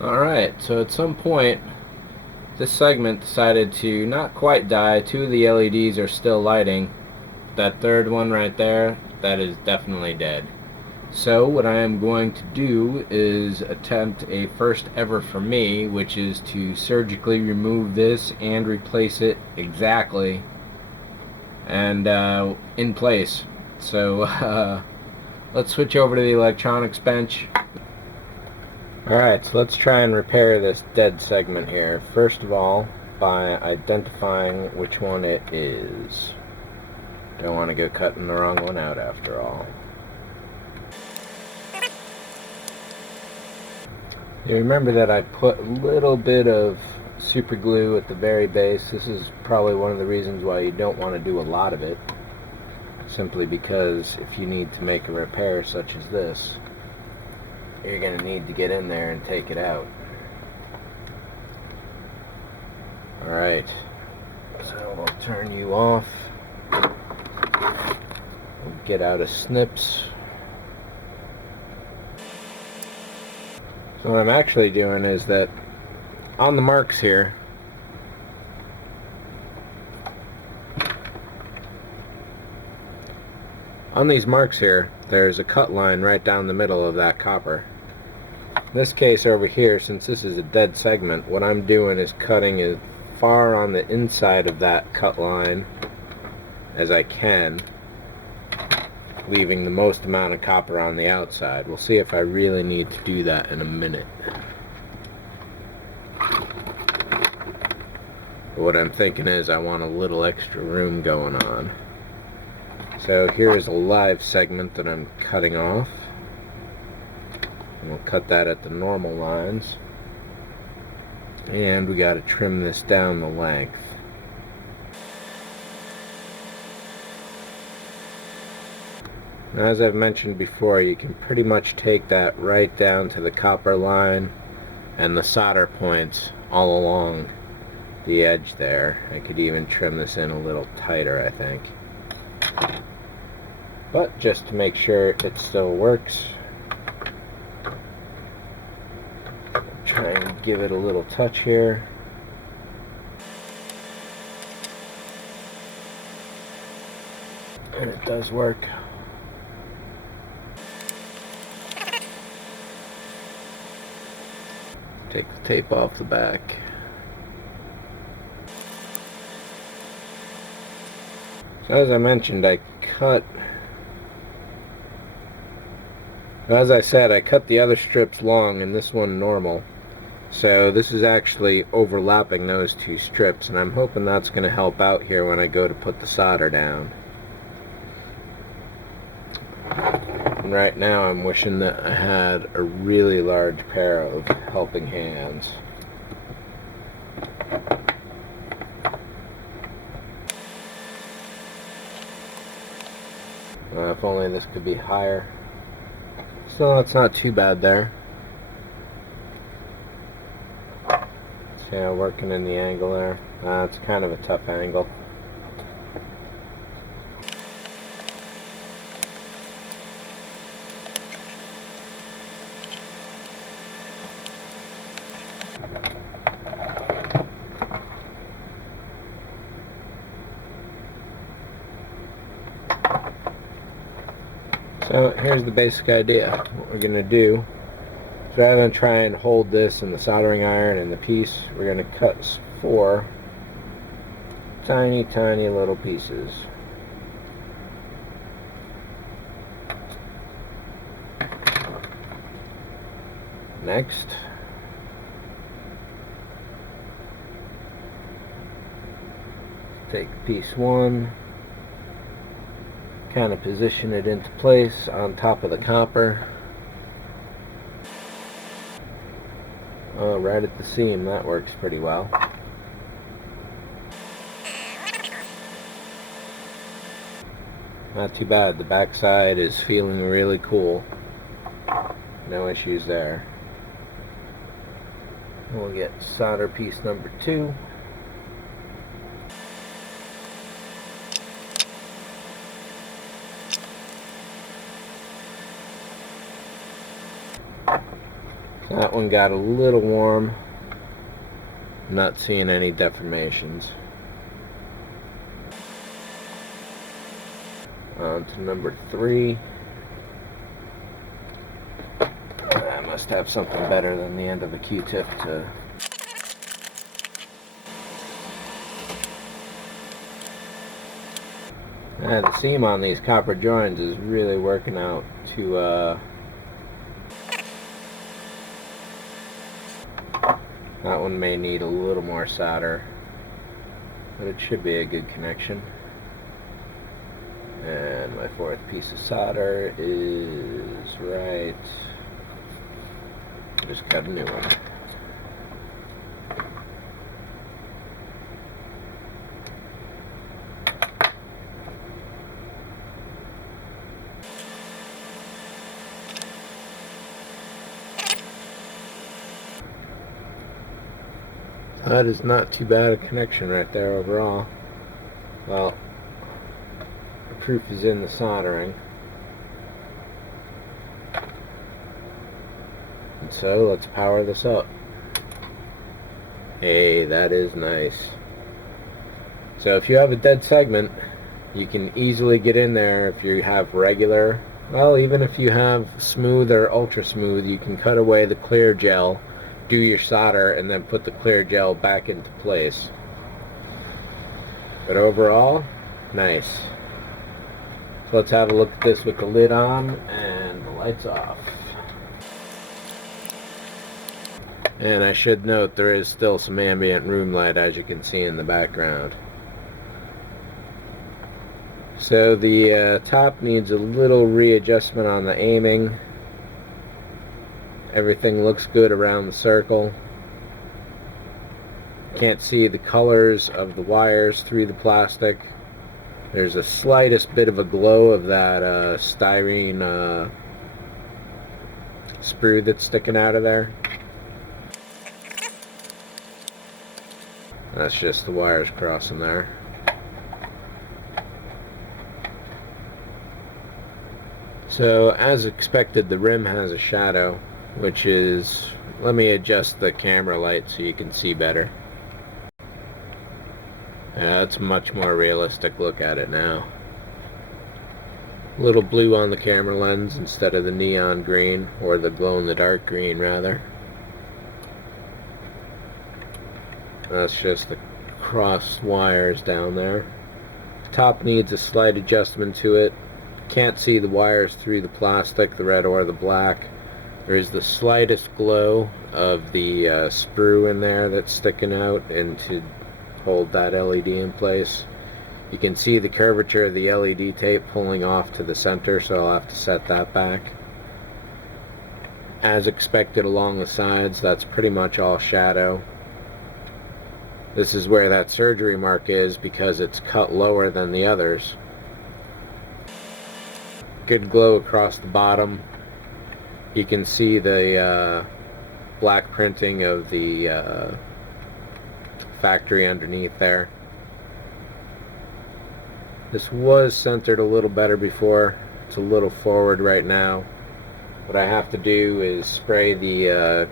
Alright, so at some point this segment decided to not quite die. Two of the LEDs are still lighting. That third one right there, that is definitely dead. So what I am going to do is attempt a first ever for me, which is to surgically remove this and replace it exactly and in place. So let's switch over to the electronics bench. Alright, so let's try and repair this dead segment here. First of all, by identifying which one it is. Don't want to go cutting the wrong one out after all. You remember that I put a little bit of super glue at the very base. This is probably one of the reasons why you don't want to do a lot of it. Simply because if you need to make a repair such as this, you're going to need to get in there and take it out. Alright, so we'll turn you off. We'll get out of snips. So what I'm actually doing is that on the marks here, on these marks here, there's a cut line right down the middle of that copper. In this case over here, since this is a dead segment, what I'm doing is cutting as far on the inside of that cut line as I can, leaving the most amount of copper on the outside. We'll see if I really need to do that in a minute. But what I'm thinking is I want a little extra room going on. So here is a live segment that I'm cutting off. And we'll cut that at the normal lines. And we got to trim this down the length. Now, as I've mentioned before, you can pretty much take that right down to the copper line and the solder points all along the edge there. I could even trim this in a little tighter, I think. But just to make sure it still works, try and give it a little touch here. And it does work. Take the tape off the back. So as I mentioned, as I said, I cut the other strips long and this one normal. So this is actually overlapping those two strips, and I'm hoping that's going to help out here when I go to put the solder down. And right now I'm wishing that I had a really large pair of helping hands. If only this could be higher. So it's not too bad there. See how working in the angle there? It's kind of a tough angle. So here's the basic idea. What we're going to do is, rather than try and hold this in the soldering iron and the piece, we're going to cut 4 tiny little pieces. Next, take piece 1, kind of position it into place on top of the copper. Oh, right at the seam. That works pretty well. Not too bad. The backside is feeling really cool. No issues there. We'll get solder piece number 2. That one got a little warm. I'm not seeing any deformations. On to number 3. I must have something better than the end of a Q-tip to... the seam on these copper joins is really working out to that one may need a little more solder, but it should be a good connection. And my 4th piece of solder is right. Just got a new one. That is not too bad a connection right there overall. Well, the proof is in the soldering. And so let's power this up. Hey, that is nice. So if you have a dead segment, you can easily get in there. If you have regular, well, even if you have smooth or ultra smooth, you can cut away the clear gel, do your solder, and then put the clear gel back into place. But overall, nice. So let's have a look at this with the lid on and the lights off. And I should note there is still some ambient room light, as you can see in the background. So the top needs a little readjustment on the aiming. Everything looks good around the circle. Can't see the colors of the wires through the plastic. There's a slightest bit of a glow of that styrene sprue that's sticking out of there. That's just the wires crossing there. So as expected, the rim has a shadow, which is, let me adjust the camera light so you can see better. That's a much more realistic look at it now. A little blue on the camera lens instead of the neon green, or the glow-in-the-dark green rather. That's just the cross wires down there. The top needs a slight adjustment to it. Can't see the wires through the plastic, the red or the black. There is the slightest glow of the sprue in there that's sticking out and to hold that LED in place. You can see the curvature of the LED tape pulling off to the center, so I'll have to set that back. As expected along the sides, that's pretty much all shadow. This is where that surgery mark is because it's cut lower than the others. Good glow across the bottom. You can see the black printing of the factory underneath there. This was centered a little better before. It's a little forward right now. What I have to do is spray the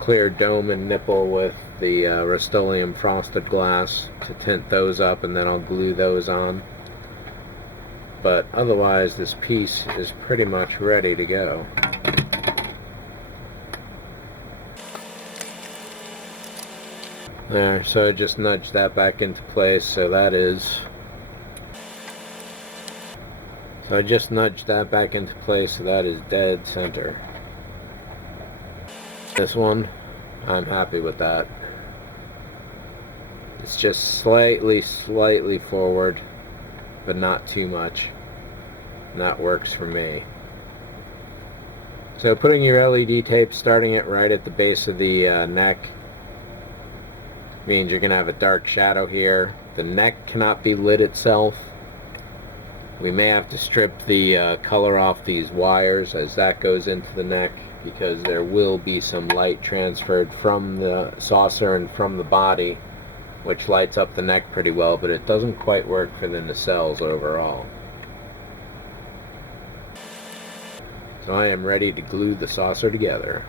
clear dome and nipple with the Rust-Oleum frosted glass to tint those up, and then I'll glue those on. But otherwise, this piece is pretty much ready to go. There, so I just nudged that back into place, so that is... So I just nudged that back into place, so that is dead center. This one, I'm happy with that. It's just slightly forward, but not too much. And that works for me. So putting your LED tape, starting it right at the base of the neck, means you're going to have a dark shadow here. The neck cannot be lit itself. We may have to strip the color off these wires as that goes into the neck, because there will be some light transferred from the saucer and from the body, which lights up the neck pretty well, but it doesn't quite work for the nacelles overall. So I am ready to glue the saucer together.